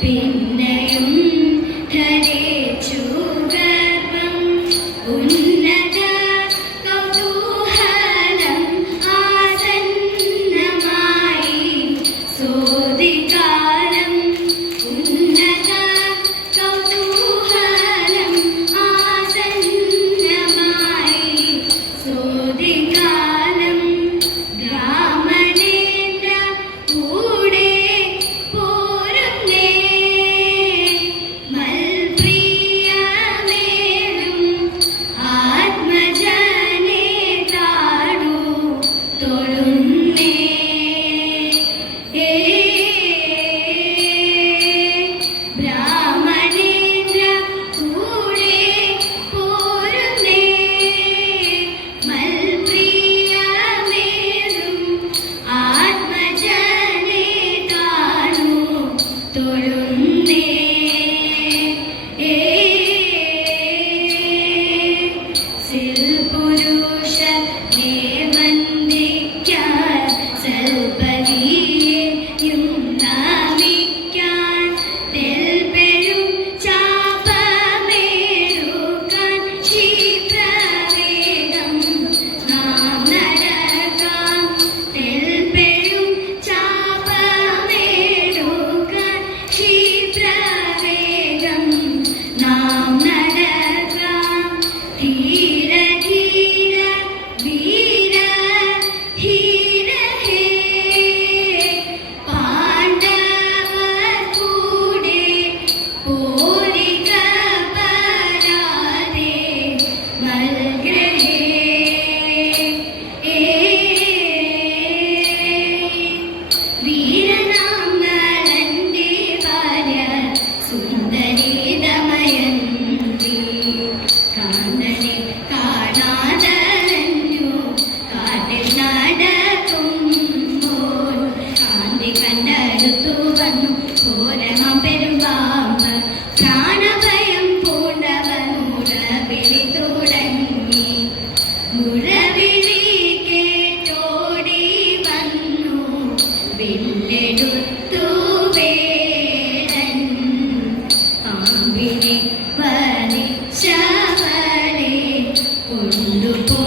Be. Amen. de